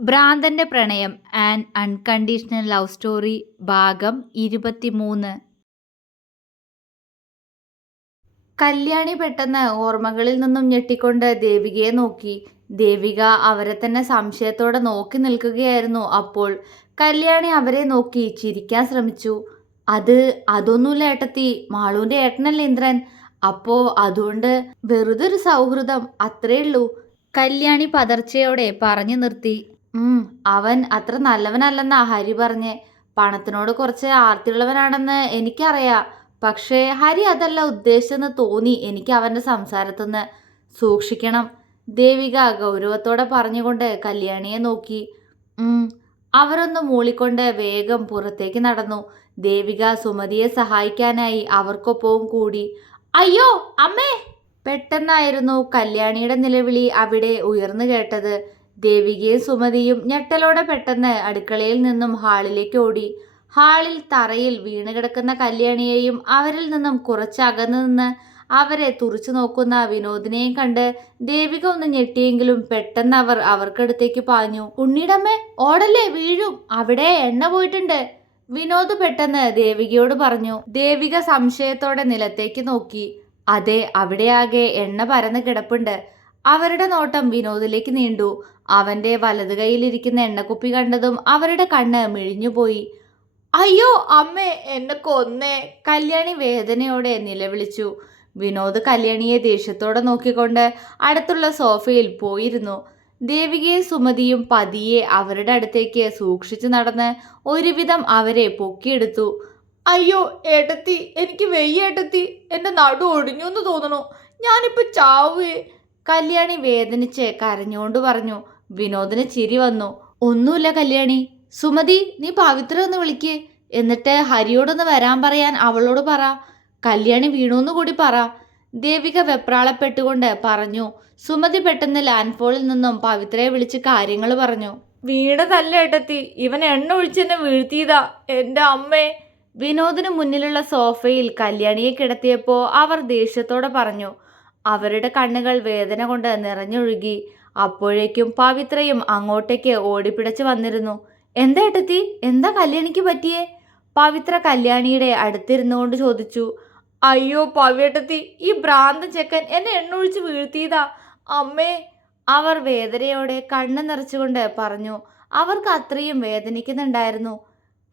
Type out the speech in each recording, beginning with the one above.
ഭ്രാന്തന്റെ പ്രണയം an unconditional love story ഭാഗം 23. കല്യാണി പെട്ടെന്ന് ഓർമ്മകളിൽ നിന്നും ഞെട്ടിക്കൊണ്ട് ദേവികയെ നോക്കി. ദേവിക അവരെ തന്നെ സംശയത്തോടെ നോക്കി നിൽക്കുകയായിരുന്നു. അപ്പോൾ കല്യാണി അവരെ നോക്കി ചിരിക്കാൻ ശ്രമിച്ചു. അതൊന്നുമില്ല ഏട്ടത്തി, മാളുവിന്റെ ഏട്ടനല്ലേ ഇന്ദ്രൻ. അപ്പോ അതുകൊണ്ട് വെറുതെ ഒരു സൗഹൃദം, അത്രേ ഉള്ളൂ. കല്യാണി പതർച്ചയോടെ പറഞ്ഞു നിർത്തി. അവൻ അത്ര നല്ലവനല്ലെന്നാ ഹരി പറഞ്ഞേ. പണത്തിനോട് കുറച്ച് ആർത്തിയുള്ളവനാണെന്ന് എനിക്കറിയാം. പക്ഷേ ഹരി അതല്ല ഉദ്ദേശിച്ചെന്ന് തോന്നി എനിക്ക് അവന്റെ സംസാരത്തുനിന്ന്. സൂക്ഷിക്കണം, ദേവിക ഗൗരവത്തോടെ പറഞ്ഞുകൊണ്ട് കല്യാണിയെ നോക്കി. അവരൊന്ന് മൂളിക്കൊണ്ട് വേഗം പുറത്തേക്ക് നടന്നു. ദേവിക സുമതിയെ സഹായിക്കാനായി അവർക്കൊപ്പവും കൂടി. അയ്യോ അമ്മേ! പെട്ടെന്നായിരുന്നു കല്യാണിയുടെ നിലവിളി അവിടെ ഉയർന്നു കേട്ടത്. ദേവികയും സുമതിയും ഞെട്ടലോടെ പെട്ടെന്ന് അടുക്കളയിൽ നിന്നും ഹാളിലേക്ക് ഓടി. ഹാളിൽ തറയിൽ വീണുകിടക്കുന്ന കല്യാണിയെയും അവരിൽ നിന്നും കുറച്ചകന്നു നിന്ന് അവരെ തുറച്ചു നോക്കുന്ന വിനോദിനെയും കണ്ട് ദേവിക ഒന്ന് ഞെട്ടിയെങ്കിലും പെട്ടെന്ന് അവർക്കടുത്തേക്ക് പാഞ്ഞു. ഉണ്ണിടമ്മേ, ഓടല്ലേ, വീഴും, അവിടെ എണ്ണ പോയിട്ടുണ്ട്, വിനോദ് പെട്ടെന്ന് ദേവികയോട് പറഞ്ഞു. ദേവിക സംശയത്തോടെ നിലത്തേക്ക് നോക്കി. അതെ, അവിടെയാകെ എണ്ണ പരന്ന് കിടപ്പുണ്ട്. അവരുടെ നോട്ടം വിനോദിലേക്ക് നീണ്ടു. അവന്റെ വലത് കൈയിലിരിക്കുന്ന എണ്ണക്കുപ്പി കണ്ടതും അവരുടെ കണ്ണ് മിഴിഞ്ഞുപോയി. അയ്യോ അമ്മേ, എന്നെ കൊന്നേ! കല്യാണി വേദനയോടെ നിലവിളിച്ചു. വിനോദ് കല്യാണിയെ ദേഷ്യത്തോടെ നോക്കിക്കൊണ്ട് അടുത്തുള്ള സോഫയിൽ പോയിരുന്നു. ദേവികയും സുമതിയും പതിയെ അവരുടെ അടുത്തേക്ക് സൂക്ഷിച്ചു നടന്ന് ഒരുവിധം അവരെ പൊക്കിയെടുത്തു. അയ്യോ ഏട്ടത്തി, എനിക്ക് വെയ്യ ഏട്ടത്തി, എന്റെ നടു ഒടിഞ്ഞു എന്ന് തോന്നണു, ഞാനിപ്പോ ചാവേ! കല്യാണി വേദനിച്ച് കരഞ്ഞുകൊണ്ട് പറഞ്ഞു. വിനോദിന് ചിരി വന്നു. ഒന്നുമില്ല കല്യാണി. സുമതി, നീ പവിത്ര ഒന്ന് വിളിക്ക്, എന്നിട്ട് ഹരിയോടൊന്ന് വരാൻ പറയാൻ അവളോട് പറ. കല്യാണി വീണൂന്ന് കൂടി പറ. ദേവിക വെപ്രാളപ്പെട്ടുകൊണ്ട് പറഞ്ഞു. സുമതി പെട്ടെന്ന് ലാൻഡ് ഫോണിൽ നിന്നും പവിത്രയെ വിളിച്ച് കാര്യങ്ങൾ പറഞ്ഞു. വീണതല്ല ഏട്ടത്തി, ഇവൻ എണ്ണ ഒഴിച്ചെന്നെ വീഴ്ത്തിയതാ, എന്റെ അമ്മേ! വിനോദിന് മുന്നിലുള്ള സോഫയിൽ കല്യാണിയെ കിടത്തിയപ്പോൾ അവർ ദേഷ്യത്തോടെ പറഞ്ഞു. അവരുടെ കണ്ണുകൾ വേദന കൊണ്ട് നിറഞ്ഞൊഴുകി. അപ്പോഴേക്കും പവിത്രയും അങ്ങോട്ടേക്ക് ഓടിപ്പിടച്ച് വന്നിരുന്നു. എന്താ ഏട്ടത്തി, എന്താ കല്യാണിക്ക് പറ്റിയേ? പവിത്ര കല്യാണിയുടെ അടുത്തിരുന്നു കൊണ്ട് ചോദിച്ചു. അയ്യോ പവിയേട്ടത്തി, ഈ ഭ്രാന്തൻ ചെക്കൻ എന്നെ എണ്ണൊഴിച്ച് വീഴ്ത്തിയതാ അമ്മേ! അവർ വേദനയോടെ കണ്ണ് നിറച്ചുകൊണ്ട് പറഞ്ഞു. അവർക്ക് അത്രയും വേദനിക്കുന്നുണ്ടായിരുന്നു.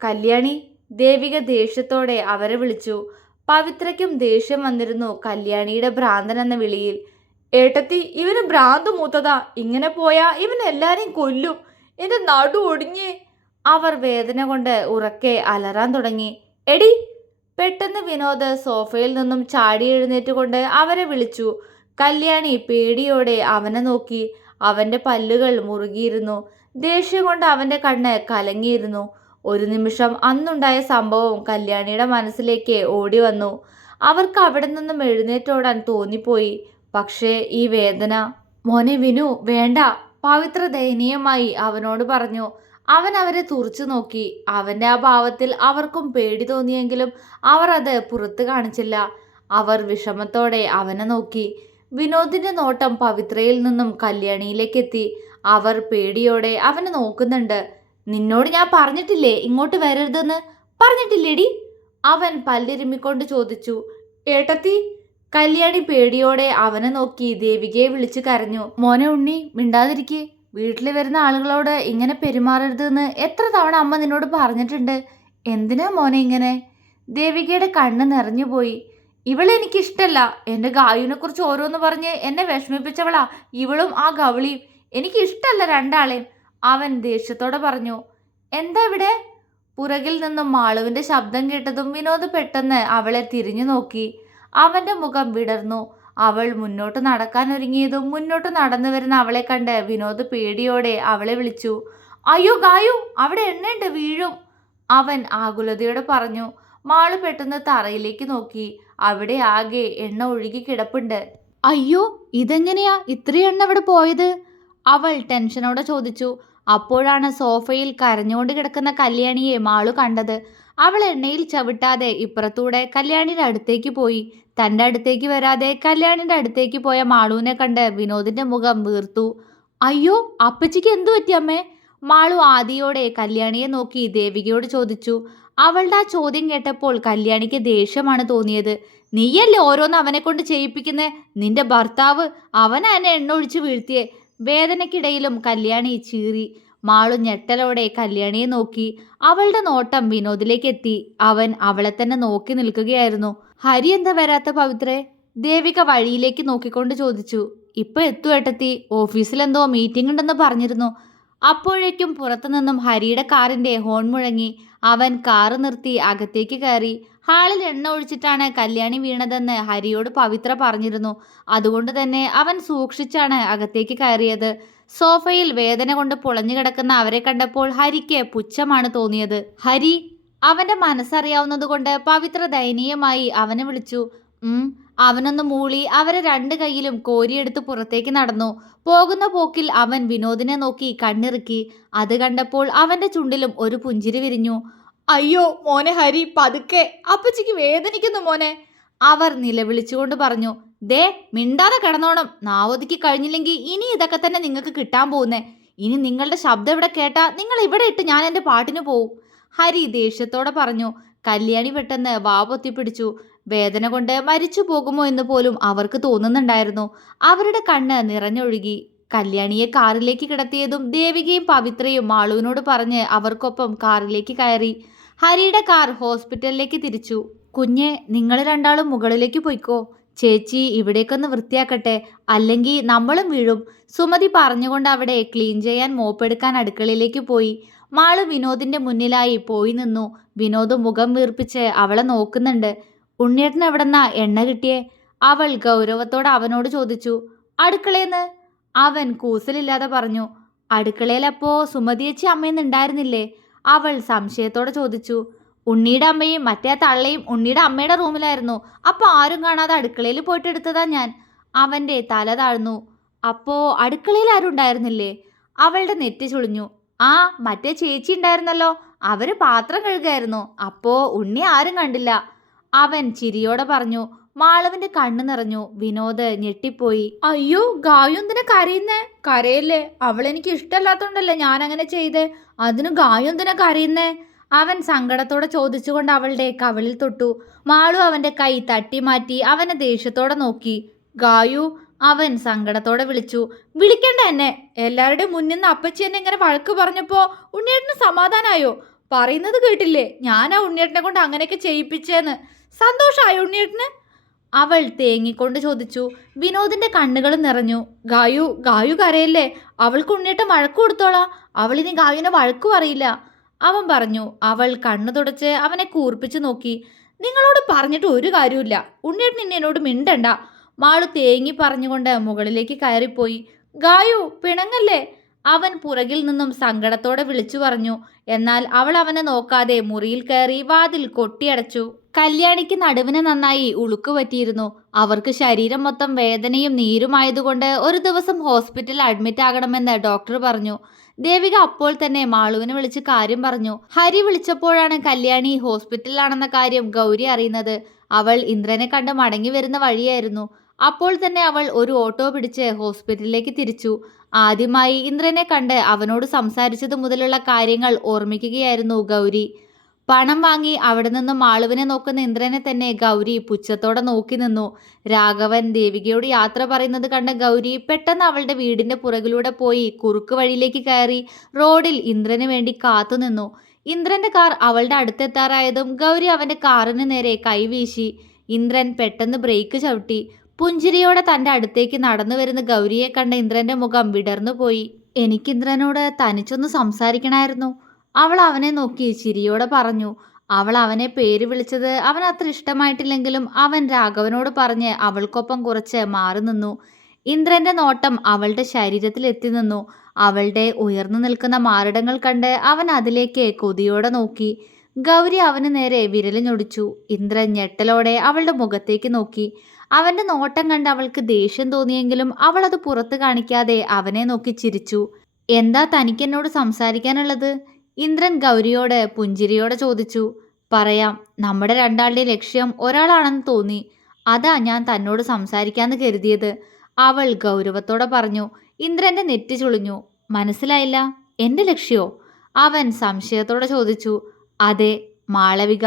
കല്യാണി, ദേവിക ദേഷ്യത്തോടെ അവരെ വിളിച്ചു. പവിത്രയ്ക്കും ദേഷ്യം വന്നിരുന്നു കല്യാണിയുടെ ഭ്രാന്തൻ എന്ന വിളിയിൽ. ഏട്ടത്തി, ഇവന് ഭ്രാന്ത് മൂത്തതാ, ഇങ്ങനെ പോയാ ഇവൻ എല്ലാരെയും കൊല്ലും, എന്റെ നടു ഒടിഞ്ഞേ! അവർ വേദന കൊണ്ട് ഉറക്കെ അലറാൻ തുടങ്ങി. എടി! പെട്ടെന്ന് വിനോദ് സോഫയിൽ നിന്നും ചാടി എഴുന്നേറ്റുകൊണ്ട് അവരെ വിളിച്ചു. കല്യാണി പേടിയോടെ അവനെ നോക്കി. അവന്റെ പല്ലുകൾ മുറുകിയിരുന്നു. ദേഷ്യം കൊണ്ട് അവന്റെ കണ്ണ് കലങ്ങിയിരുന്നു. ഒരു നിമിഷം അന്നുണ്ടായ സംഭവം കല്യാണിയുടെ മനസ്സിലേക്ക് ഓടി വന്നു. അവർക്ക് അവിടെ നിന്നും എഴുന്നേറ്റോടാൻ തോന്നിപ്പോയി. പക്ഷേ ഈ വേദന. മോനെ വിനു, വേണ്ട, പവിത്ര ദയനീയമായി അവനോട് പറഞ്ഞു. അവൻ അവരെ തുറച്ചു നോക്കി. അവന്റെ ആ ഭാവത്തിൽ അവർക്കും പേടി തോന്നിയെങ്കിലും അവർ അത് പുറത്ത് കാണിച്ചില്ല. അവർ വിഷമത്തോടെ അവനെ നോക്കി. വിനോദിന്റെ നോട്ടം പവിത്രയിൽ നിന്നും കല്യാണിയിലേക്ക് എത്തി. അവർ പേടിയോടെ അവനെ നോക്കുന്നുണ്ട്. നിന്നോട് ഞാൻ പറഞ്ഞിട്ടില്ലേ ഇങ്ങോട്ട് വരരുതെന്ന്? പറഞ്ഞിട്ടില്ലേടി? അവൻ പല്ലിരുമ്മിക്കൊണ്ട് ചോദിച്ചു. ഏട്ടത്തി! കല്യാണി പേടിയോടെ അവനെ നോക്കി ദേവികയെ വിളിച്ചു കരഞ്ഞു. മോനെ ഉണ്ണി, മിണ്ടാതിരിക്കെ. വീട്ടിൽ വരുന്ന ആളുകളോട് ഇങ്ങനെ പെരുമാറരുതെന്ന് എത്ര തവണ അമ്മ നിന്നോട് പറഞ്ഞിട്ടുണ്ട്. എന്തിനാ മോനെ ഇങ്ങനെ? ദേവികയുടെ കണ്ണ് നിറഞ്ഞുപോയി. ഇവളെനിക്കിഷ്ടല്ല. എൻ്റെ ഗായുവിനെ കുറിച്ച് ഓരോന്ന് പറഞ്ഞ് എന്നെ വിഷമിപ്പിച്ചവളാ ഇവളും ആ ഗവളിയും. എനിക്കിഷ്ടല്ല രണ്ടാളെയും, അവൻ ദേഷ്യത്തോടെ പറഞ്ഞു. എന്താ ഇവിടെ? പുറകിൽ നിന്നും മാളുവിന്റെ ശബ്ദം കേട്ടതും വിനോദ് പെട്ടെന്ന് അവളെ തിരിഞ്ഞു നോക്കി. അവന്റെ മുഖം വിടർന്നു. അവൾ മുന്നോട്ട് നടക്കാൻ ഒരുങ്ങിയതും മുന്നോട്ട് നടന്നു വരുന്ന അവളെ കണ്ട് വിനോദ് പേടിയോടെ അവളെ വിളിച്ചു. അയ്യോ ഗായു, അവിടെ എണ്ണയുണ്ട്, വീഴും, അവൻ ആകുലതയോടെ പറഞ്ഞു. മാളു പെട്ടെന്ന് തറയിലേക്ക് നോക്കി. അവിടെ ആകെ എണ്ണ ഒഴുകി കിടപ്പുണ്ട്. അയ്യോ, ഇതെങ്ങനെയാ ഇത്രയും എണ്ണ അവിടെ പോയത്? അവൾ ടെൻഷനോടെ ചോദിച്ചു. അപ്പോഴാണ് സോഫയിൽ കരഞ്ഞുകൊണ്ട് കിടക്കുന്ന കല്യാണിയെ മാളു കണ്ടത്. അവൾ എണ്ണയിൽ ചവിട്ടാതെ ഇപ്പുറത്തൂടെ കല്യാണിയുടെ അടുത്തേക്ക് പോയി. തൻ്റെ അടുത്തേക്ക് വരാതെ കല്യാണിൻ്റെ അടുത്തേക്ക് പോയ മാളുവിനെ കണ്ട് വിനോദിന്റെ മുഖം വീർത്തു. അയ്യോ, അപ്പച്ചിക്ക് എന്തു പറ്റി അമ്മേ? മാളു ആദിയോടെ കല്യാണിയെ നോക്കി ദേവികയോട് ചോദിച്ചു. അവളുടെ ആ ചോദ്യം കേട്ടപ്പോൾ കല്യാണിക്ക് ദേഷ്യമാണ് തോന്നിയത്. നീയല്ലേ ഓരോന്ന് അവനെ കൊണ്ട് ചെയ്യിപ്പിക്കുന്നേ? നിന്റെ ഭർത്താവ് അവനാ എന്നെ എണ്ണ ഒഴിച്ച് വീഴ്ത്തിയേ. വേദനയ്ക്കിടയിലും കല്യാണി ചീറി. മാളു ഞെട്ടലോടെ കല്യാണിയെ നോക്കി. അവളുടെ നോട്ടം വിനോദിലേക്ക് എത്തി. അവൻ അവളെ തന്നെ നോക്കി നിൽക്കുകയായിരുന്നു. ഹരി എന്താ വരാത്ത പവിത്രേ? ദേവിക വഴിയിലേക്ക് നോക്കിക്കൊണ്ട് ചോദിച്ചു. ഇപ്പൊ എത്തു ഏട്ടത്തി, ഓഫീസിലെന്തോ മീറ്റിംഗ് ഉണ്ടെന്ന് പറഞ്ഞിരുന്നു. അപ്പോഴേക്കും പുറത്തുനിന്നും ഹരിയുടെ കാറിന്റെ ഹോൺ മുഴങ്ങി. അവൻ കാറ് നിർത്തി അകത്തേക്ക് കയറി. ഹാളിൽ എണ്ണ ഒഴിച്ചിട്ടാണ് കല്യാണി വീണതെന്ന് ഹരിയോട് പവിത്ര പറഞ്ഞിരുന്നു. അതുകൊണ്ട് തന്നെ അവൻ സൂക്ഷിച്ചാണ് അകത്തേക്ക് കയറിയത്. സോഫയിൽ വേദന കൊണ്ട് പുളഞ്ഞു കിടക്കുന്ന അവരെ കണ്ടപ്പോൾ ഹരിക്ക് പുച്ഛമാണ് തോന്നിയത്. ഹരി! അവന്റെ മനസ്സറിയാവുന്നതുകൊണ്ട് പവിത്ര ദയനീയമായി അവനെ വിളിച്ചു. അവനൊന്ന് മൂളി അവരെ രണ്ട് കൈയിലും കോരിയെടുത്ത് പുറത്തേക്ക് നടന്നു. പോകുന്ന പോക്കിൽ അവൻ വിനോദിനെ നോക്കി കണ്ണിറുക്കി. അത് കണ്ടപ്പോൾ അവന്റെ ചുണ്ടിലും ഒരു പുഞ്ചിരി വിരിഞ്ഞു. അയ്യോ മോനെ ഹരി, പതുക്കെ, അപ്പച്ചിക്ക് വേദനിക്കുന്നു മോനെ, അവർ നിലവിളിച്ചുകൊണ്ട് പറഞ്ഞു. ദേ, മിണ്ടാതെ കിടന്നോണം. നാവൊതുക്കി കഴിഞ്ഞില്ലെങ്കിൽ ഇനി ഇതൊക്കെ തന്നെ നിങ്ങൾക്ക് കിട്ടാൻ പോകുന്നേ. ഇനി നിങ്ങളുടെ ശബ്ദം ഇവിടെ കേട്ടാ നിങ്ങൾ ഇവിടെ ഇട്ട് ഞാൻ എൻ്റെ പാട്ടിന് പോവും, ഹരി ദേഷ്യത്തോടെ പറഞ്ഞു. കല്യാണി പെട്ടെന്ന് വാ പൊത്തിപ്പിടിച്ചു. വേദന കൊണ്ട് മരിച്ചു പോകുമോ എന്ന് പോലും അവർക്ക് തോന്നുന്നുണ്ടായിരുന്നു. അവരുടെ കണ്ണ് നിറഞ്ഞൊഴുകി. കല്യാണിയെ കാറിലേക്ക് കിടത്തിയതും ദേവികയും പവിത്രയും മാളുവിനോട് പറഞ്ഞ് അവർക്കൊപ്പം കാറിലേക്ക് കയറി. ഹരിയുടെ കാർ ഹോസ്പിറ്റലിലേക്ക് തിരിച്ചു. കുഞ്ഞെ, നിങ്ങൾ രണ്ടാളും മുകളിലേക്ക് പോയിക്കോ. ചേച്ചി ഇവിടേക്കൊന്ന് വൃത്തിയാക്കട്ടെ, അല്ലെങ്കിൽ നമ്മളും വീഴും, സുമതി പറഞ്ഞുകൊണ്ട് അവിടെ ക്ലീൻ ചെയ്യാൻ മോപ്പെടുക്കാൻ അടുക്കളയിലേക്ക് പോയി. മാളു വിനോദിന്റെ മുന്നിലായി പോയി നിന്നു. വിനോദ് മുഖം വീർപ്പിച്ച് അവളെ നോക്കുന്നുണ്ട്. ഉണ്ണിയേട്ടൻ എവിടെന്നാ എണ്ണ കിട്ടിയേ? അവൾ ഗൗരവത്തോടെ അവനോട് ചോദിച്ചു. അടുക്കളേന്ന്, അവൻ കൂസലില്ലാതെ പറഞ്ഞു. അടുക്കളയിലപ്പോ സുമതിയേച്ചി അമ്മയൊന്നും ഉണ്ടായിരുന്നില്ലേ? അവൾ സംശയത്തോടെ ചോദിച്ചു. ഉണ്ണിയുടെ അമ്മയും മറ്റേ തള്ളയും ഉണ്ണിയുടെ അമ്മയുടെ റൂമിലായിരുന്നു. അപ്പോൾ ആരും കാണാതെ അടുക്കളയിൽ പോയിട്ട് എടുത്തതാ ഞാൻ. അവൻ്റെ തല താഴ്ന്നു. അപ്പോൾ അടുക്കളയിൽ ആരും ഉണ്ടായിരുന്നില്ലേ? അവളുടെ നെറ്റി ചുളിഞ്ഞു. ആ, മറ്റേ ചേച്ചി ഉണ്ടായിരുന്നല്ലോ, അവര് പാത്രം കഴുകായിരുന്നു. അപ്പോൾ ഉണ്ണി ആരും കണ്ടില്ല, അവൻ ചിരിയോടെ പറഞ്ഞു. മാളവിന്റെ കണ്ണു നിറഞ്ഞു. വിനോദ് ഞെട്ടിപ്പോയി. അയ്യോ, ഗായു എന്തിനാ കരയുന്നേ? കരയല്ലേ, അവളെനിക്ക് ഇഷ്ടമല്ലാത്തോണ്ടല്ലേ ഞാൻ അങ്ങനെ ചെയ്തേ. അതിന് ഗായു എന്തിനാ കരയുന്നേ? അവൻ സങ്കടത്തോടെ ചോദിച്ചുകൊണ്ട് അവളുടെ കവിളിൽ തൊട്ടു. മാളു അവന്റെ കൈ തട്ടി മാറ്റി അവനെ ദേഷ്യത്തോടെ നോക്കി. ഗായു, അവൻ സങ്കടത്തോടെ വിളിച്ചു. വിളിക്കണ്ട എന്നെ. എല്ലാവരുടെയും മുന്നിൽ നിന്ന് അപ്പച്ചി എന്നെ ഇങ്ങനെ വഴക്ക് പറഞ്ഞപ്പോ ഉണ്ണിയേട്ടന് സമാധാനായോ? പറയുന്നത് കേട്ടില്ലേ, ഞാനാ ഉണ്ണിയേട്ടനെ കൊണ്ട് അങ്ങനെയൊക്കെ ചെയ്യിപ്പിച്ചേന്ന്. സന്തോഷായോ ഉണ്ണിയേട്ടന്? അവൾ തേങ്ങിക്കൊണ്ട് ചോദിച്ചു. വിനോദിന്റെ കണ്ണുകൾ നിറഞ്ഞു. ഗായു കരയല്ലേ, അവൾക്ക് ഉണ്ണിയേട്ടൻ വഴക്ക് കൊടുത്തോളാം. അവളിനി ഗായുവിനെ വഴക്കു പറയില്ല, അവൻ പറഞ്ഞു. അവൾ കണ്ണു തുടച്ച് അവനെ കൂർപ്പിച്ചു നോക്കി. നിങ്ങളോട് പറഞ്ഞിട്ട് ഒരു കാര്യമില്ല, ഉണ്ണിയേട്ടൻ ഇനി എന്നോട് മിണ്ടണ്ട, മാളു തേങ്ങി പറഞ്ഞുകൊണ്ട് മുകളിലേക്ക് കയറിപ്പോയി. ഗായു പിണങ്ങല്ലേ, അവൻ പുറകിൽ നിന്നും സങ്കടത്തോടെ വിളിച്ചു പറഞ്ഞു. എന്നാൽ അവൾ അവനെ നോക്കാതെ മുറിയിൽ കയറി വാതിൽ കൊട്ടിയടച്ചു. കല്യാണിക്ക് നടുവിന് നന്നായി ഉളുക്ക് പറ്റിയിരുന്നു. അവർക്ക് ശരീരം മൊത്തം വേദനയും നീരുമായതുകൊണ്ട് ഒരു ദിവസം ഹോസ്പിറ്റലിൽ അഡ്മിറ്റ് ആകണമെന്ന് ഡോക്ടർ പറഞ്ഞു. ദേവിക അപ്പോൾ തന്നെ മാളുവിനെ വിളിച്ച് കാര്യം പറഞ്ഞു. ഹരി വിളിച്ചപ്പോഴാണ് കല്യാണി ഹോസ്പിറ്റലിലാണെന്ന കാര്യം ഗൗരി അറിയുന്നത്. അവൾ ഇന്ദ്രനെ കണ്ട് മടങ്ങി വരുന്ന വഴിയായിരുന്നു. അപ്പോൾ തന്നെ അവൾ ഒരു ഓട്ടോ പിടിച്ച് ഹോസ്പിറ്റലിലേക്ക് തിരിച്ചു. ആദ്യമായി ഇന്ദ്രനെ കണ്ട് അവനോട് സംസാരിച്ചത് മുതലുള്ള കാര്യങ്ങൾ ഓർമ്മിക്കുകയായിരുന്നു ഗൗരി. പണം വാങ്ങി അവിടെ നിന്നും മാളുവിനെ നോക്കുന്ന ഇന്ദ്രനെ തന്നെ ഗൗരി പുച്ഛത്തോടെ നോക്കി നിന്നു. രാഘവൻ ദേവികയോട് യാത്ര പറയുന്നത് കണ്ട ഗൗരി പെട്ടെന്ന് അവളുടെ വീടിന്റെ പുറകിലൂടെ പോയി കുറുക്ക് വഴിയിലേക്ക് കയറി റോഡിൽ ഇന്ദ്രന് വേണ്ടി കാത്തുനിന്നു. ഇന്ദ്രന്റെ കാർ അവളുടെ അടുത്തെത്താറായതും ഗൗരി അവന്റെ കാറിന് നേരെ കൈവീശി. ഇന്ദ്രൻ പെട്ടെന്ന് ബ്രേക്ക് ചവിട്ടി. പുഞ്ചിരിയോടെ തൻ്റെ അടുത്തേക്ക് നടന്നു വരുന്ന ഗൗരിയെ കണ്ട ഇന്ദ്രന്റെ മുഖം വിടർന്നു പോയി. എനിക്ക് ഇന്ദ്രനോട് തനിച്ചൊന്ന് സംസാരിക്കണമായിരുന്നു, അവൾ അവനെ നോക്കി ചിരിയോടെ പറഞ്ഞു. അവൾ അവനെ പേര് വിളിച്ചത് അവൻ അത്ര ഇഷ്ടമായിട്ടില്ലെങ്കിലും അവൻ രാഘവനോട് പറഞ്ഞ് അവൾക്കൊപ്പം കുറച്ച് മാറി നിന്നു. ഇന്ദ്രന്റെ നോട്ടം അവളുടെ ശരീരത്തിൽ എത്തി നിന്നു. അവളുടെ ഉയർന്നു നിൽക്കുന്ന മാറിടങ്ങൾ കണ്ട് അവൻ അതിലേക്ക് കൊതിയോടെ നോക്കി. ഗൗരി അവന് നേരെ വിരലിഞ്ഞൊടിച്ചു. ഇന്ദ്രൻ ഞെട്ടലോടെ അവളുടെ മുഖത്തേക്ക് നോക്കി. അവന്റെ നോട്ടം കണ്ട് അവൾക്ക് ദേഷ്യം തോന്നിയെങ്കിലും അവൾ അത് പുറത്ത് കാണിക്കാതെ അവനെ നോക്കി ചിരിച്ചു. എന്താ തനിക്കെന്നോട് സംസാരിക്കാനുള്ളത്? ഇന്ദ്രൻ ഗൗരിയോട് പുഞ്ചിരിയോടെ ചോദിച്ചു. പറയാം, നമ്മുടെ രണ്ടാളുടെ ലക്ഷ്യം ഒരാളാണെന്ന് തോന്നി, അതാ ഞാൻ തന്നോട് സംസാരിക്കാന്ന് കരുതിയത്, അവൾ ഗൗരവത്തോടെ പറഞ്ഞു. ഇന്ദ്രന്റെ നെറ്റി ചുളിഞ്ഞു. മനസ്സിലായില്ല, എൻ്റെ ലക്ഷ്യോ? അവൻ സംശയത്തോടെ ചോദിച്ചു. അതെ, മാളവിക.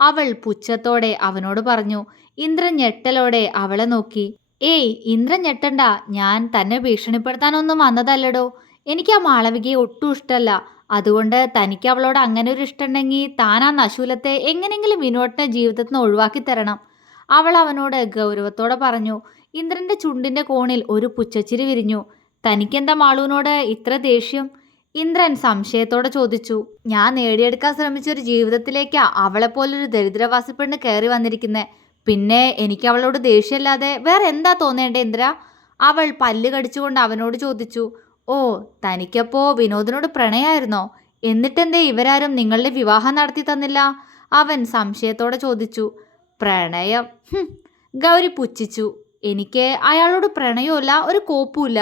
അവൾ പുച്ഛത്തോടെ അവനോട് പറഞ്ഞു. ഇന്ദ്രൻ ഞെട്ടലോടെ അവളെ നോക്കി. ഏയ്, ഇന്ദ്രൻ ഞെട്ടണ്ട. ഞാൻ തന്നെ ഭീഷണിപ്പെടുത്താനൊന്നും വന്നതല്ലടോ. എനിക്ക് ആ മാളവികയെ ഒട്ടും ഇഷ്ടമല്ല. അതുകൊണ്ട് തനിക്ക് അവളോട് അങ്ങനെ ഒരു ഇഷ്ടമുണ്ടെങ്കിൽ താൻ ആ നശൂലത്തെ എങ്ങനെയെങ്കിലും വിനോദിന്റെ ജീവിതത്തിൽ നിന്ന് ഒഴിവാക്കി തരണം. അവൾ അവനോട് ഗൗരവത്തോടെ പറഞ്ഞു. ഇന്ദ്രന്റെ ചുണ്ടിന്റെ കോണിൽ ഒരു പുച്ഛച്ചിരി വിരിഞ്ഞു. തനിക്കെന്താ മാളുവിനോട് ഇത്ര ദേഷ്യം? ഇന്ദ്രൻ സംശയത്തോടെ ചോദിച്ചു. ഞാൻ നേടിയെടുക്കാൻ ശ്രമിച്ച ഒരു ജീവിതത്തിലേക്കാ അവളെപ്പോലൊരു ദരിദ്രവാസി പെണ്ണ് കയറി വന്നിരിക്കുന്നത്. പിന്നെ എനിക്ക് അവളോട് ദേഷ്യമല്ലാതെ വേറെ എന്താ തോന്നേണ്ടേ ഇന്ദ്ര? അവൾ പല്ല് കടിച്ചുകൊണ്ട് അവനോട് ചോദിച്ചു. ഓ, തനിക്കപ്പോ വിനോദിനോട് പ്രണയായിരുന്നോ? എന്നിട്ടെന്തേ ഇവരാരും നിങ്ങളുടെ വിവാഹം നടത്തി തന്നില്ല? അവൻ സംശയത്തോടെ ചോദിച്ചു. പ്രണയം? ഗൗരി പുച്ഛിച്ചു. എനിക്ക് അയാളോട് പ്രണയമില്ല, ഒരു കോപ്പുമില്ല.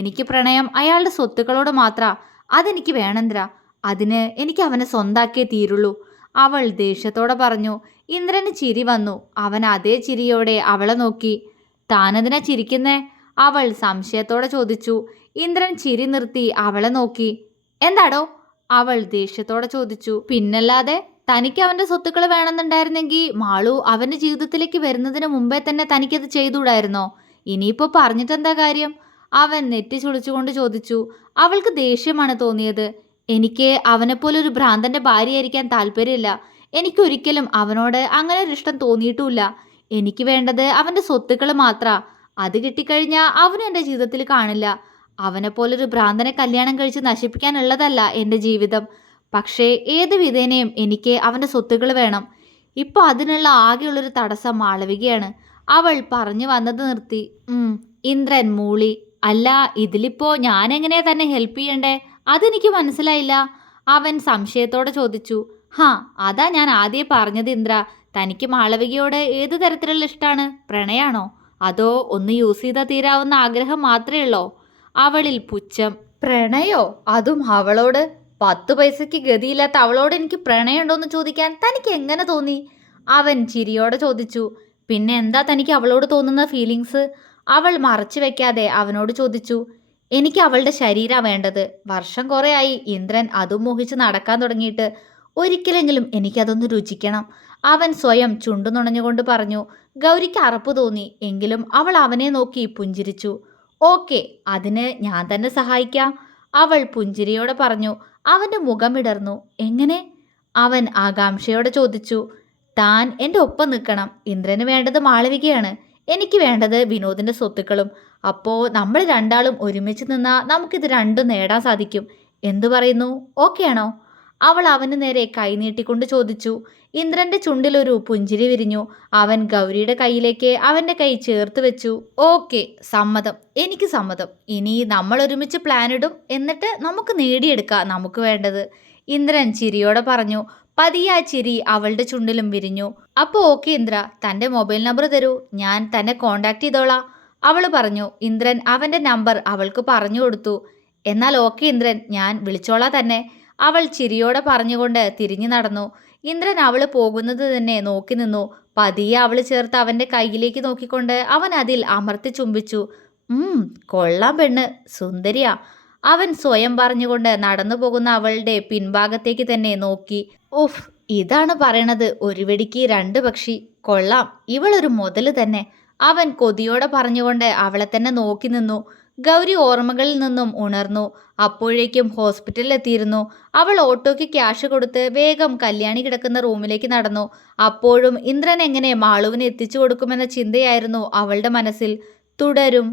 എനിക്ക് പ്രണയം അയാളുടെ സ്വത്തുക്കളോട് മാത്ര. അതെനിക്ക് വേണന്ദ്ര. അതിന് എനിക്ക് അവനെ സ്വന്താക്കിയേ തീരുള്ളൂ. അവൾ ദേഷ്യത്തോടെ പറഞ്ഞു. ഇന്ദ്രന് ചിരി വന്നു. അവൻ അതേ ചിരിയോടെ അവളെ നോക്കി. താനെന്തിനാ ചിരിക്കുന്നേ? അവൾ സംശയത്തോടെ ചോദിച്ചു. ഇന്ദ്രൻ ചിരി നിർത്തി അവളെ നോക്കി. എന്താടോ? അവൾ ദേഷ്യത്തോടെ ചോദിച്ചു. പിന്നല്ലാതെ, തനിക്ക് അവന്റെ സ്വത്തുക്കൾ വേണമെന്നുണ്ടായിരുന്നെങ്കിൽ മാളു അവന്റെ ജീവിതത്തിലേക്ക് വരുന്നതിന് മുമ്പേ തന്നെ തനിക്കത് ചെയ്തുകൂടായിരുന്നോ? ഇനിയിപ്പോ പറഞ്ഞിട്ടെന്താ കാര്യം? അവൻ നെറ്റി ചുളിച്ചുകൊണ്ട് ചോദിച്ചു. അവൾക്ക് ദേഷ്യമാണ് തോന്നിയത്. എനിക്ക് അവനെപ്പോലൊരു ഭ്രാന്തന്റെ ഭാര്യയായിരിക്കാൻ താല്പര്യമില്ല. എനിക്കൊരിക്കലും അവനോട് അങ്ങനെ ഒരു ഇഷ്ടം തോന്നിയിട്ടുമില്ല. എനിക്ക് വേണ്ടത് അവന്റെ സ്വത്തുക്കൾ മാത്രാ. അത് കിട്ടിക്കഴിഞ്ഞാൽ അവനും എൻ്റെ ജീവിതത്തിൽ കാണില്ല. അവനെപ്പോലൊരു ഭ്രാന്തനെ കല്യാണം കഴിച്ച് നശിപ്പിക്കാനുള്ളതല്ല എൻ്റെ ജീവിതം. പക്ഷേ ഏത് വിധേനയും എനിക്ക് അവൻ്റെ സ്വത്തുക്കൾ വേണം. ഇപ്പോൾ അതിനുള്ള ആകെയുള്ളൊരു തടസ്സം മാളവികയാണ്. അവൾ പറഞ്ഞു വന്നത് നിർത്തി. ഇന്ദ്രൻ മൂളി. അല്ല, ഇതിലിപ്പോ ഞാനെങ്ങനെയാ തന്നെ ഹെൽപ്പ് ചെയ്യണ്ടേ? അതെനിക്ക് മനസ്സിലായില്ല. അവൻ സംശയത്തോടെ ചോദിച്ചു. അതാ ഞാൻ ആദ്യം പറഞ്ഞത് ഇന്ദ്ര. തനിക്ക് മാളവികയോട് ഏത് തരത്തിലുള്ള ഇഷ്ടമാണ്? പ്രണയാണോ? അതോ ഒന്ന് യൂസ് ചെയ്താൽ തീരാവുന്ന ആഗ്രഹം മാത്രമേ ഉള്ളോ? അവളിൽ പുച്ഛം. പ്രണയോ? അതും അവളോട്? 10 പൈസയ്ക്ക് ഗതിയില്ലാത്ത അവളോട് എനിക്ക് പ്രണയമുണ്ടോയെന്ന് ചോദിക്കാൻ തനിക്ക് എങ്ങനെ തോന്നി? അവൻ ചിരിയോടെ ചോദിച്ചു. പിന്നെ എന്താ തനിക്ക് അവളോട് തോന്നുന്ന ഫീലിങ്സ്? അവൾ മറച്ചു വെക്കാതെ അവനോട് ചോദിച്ചു. എനിക്ക് അവളുടെ ശരീരം വേണ്ടത്. വർഷം കുറേ ആയി ഇന്ദ്രൻ അതും മോഹിച്ച് നടക്കാൻ തുടങ്ങിയിട്ട്. ഒരിക്കലെങ്കിലും എനിക്കതൊന്ന് രുചിക്കണം. അവൻ സ്വയം ചുണ്ടു നുണഞ്ഞുകൊണ്ട് പറഞ്ഞു. ഗൗരിക്ക് അറപ്പ് തോന്നി. എങ്കിലും അവൾ അവനെ നോക്കി പുഞ്ചിരിച്ചു. ഓക്കെ, അതിന് ഞാൻ തന്നെ സഹായിക്കാം, അവൾ പുഞ്ചിരിയോടെ പറഞ്ഞു. അവൻ്റെ മുഖം വിടർന്നു. എങ്ങനെ? അവൻ ആകാംക്ഷയോടെ ചോദിച്ചു. താൻ എൻ്റെ ഒപ്പം നിൽക്കണം. ഇന്ദ്രന് വേണ്ടത് മാളവികയാണ്. എനിക്ക് വേണ്ടത് വിനോദിൻ്റെ സ്വത്തുക്കളും. അപ്പോൾ നമ്മൾ രണ്ടാളും ഒരുമിച്ച് നിന്നാൽ നമുക്കിത് രണ്ടും നേടാൻ സാധിക്കും. എന്തു പറയുന്നു? ഓക്കെ ആണോ? അവൾ അവന് നേരെ കൈ നീട്ടിക്കൊണ്ട് ചോദിച്ചു. ഇന്ദ്രന്റെ ചുണ്ടിലൊരു പുഞ്ചിരി വിരിഞ്ഞു. അവൻ ഗൗരിയുടെ കൈയിലേക്ക് അവൻ്റെ കൈ ചേർത്ത് വെച്ചു. ഓക്കെ, സമ്മതം, എനിക്ക് സമ്മതം. ഇനി നമ്മൾ ഒരുമിച്ച് പ്ലാൻ ഇടും. എന്നിട്ട് നമുക്ക് നേടിയെടുക്കാം നമുക്ക് വേണ്ടത്, ഇന്ദ്രൻ ചിരിയോടെ പറഞ്ഞു. പതിയെ ആ ചിരി അവളുടെ ചുണ്ടിലും വിരിഞ്ഞു. അപ്പോൾ ഓക്കെ ഇന്ദ്ര, തൻ്റെ മൊബൈൽ നമ്പർ തരൂ, ഞാൻ തന്നെ കോണ്ടാക്ട് ചെയ്തോളാം, അവൾ പറഞ്ഞു. ഇന്ദ്രൻ അവൻ്റെ നമ്പർ അവൾക്ക് പറഞ്ഞു കൊടുത്തു. എന്നാൽ ഓക്കെ ഇന്ദ്രൻ, ഞാൻ വിളിച്ചോളാം തന്നെ, അവൾ ചിരിയോടെ പറഞ്ഞുകൊണ്ട് തിരിഞ്ഞു നടന്നു. ഇന്ദ്രൻ അവൾ പോകുന്നത് തന്നെ നോക്കി നിന്നു. പതിയെ അവൾ ചേർത്ത് അവൻ്റെ കയ്യിലേക്ക് നോക്കിക്കൊണ്ട് അവൻ അതിൽ അമർത്തി ചുംബിച്ചു. കൊള്ളാം പെണ്ണ്, സുന്ദരിയാ, അവൻ സ്വയം പറഞ്ഞുകൊണ്ട് നടന്നു പോകുന്ന അവളുടെ പിൻഭാഗത്തേക്ക് തന്നെ നോക്കി. ഓഫ്, ഇതാണ് പറയണത്, ഒരു വെടിക്ക് 2 പക്ഷി. കൊള്ളാം, ഇവളൊരു മുതല് തന്നെ, അവൻ കൊതിയോടെ പറഞ്ഞുകൊണ്ട് അവളെ തന്നെ നോക്കി നിന്നു. ഗൗരി ഓർമ്മകളിൽ നിന്നും ഉണർന്നു. അപ്പോഴേക്കും ഹോസ്പിറ്റലിൽ എത്തിയിരുന്നു. അവൾ ഓട്ടോയ്ക്ക് ക്യാഷ് കൊടുത്ത് വേഗം കല്യാണി കിടക്കുന്ന റൂമിലേക്ക് നടന്നു. അപ്പോഴും ഇന്ദ്രൻ എങ്ങനെ മാളുവിനെ എത്തിച്ചു കൊടുക്കുമെന്ന ചിന്തയായിരുന്നു അവളുടെ മനസ്സിൽ. തുടരും.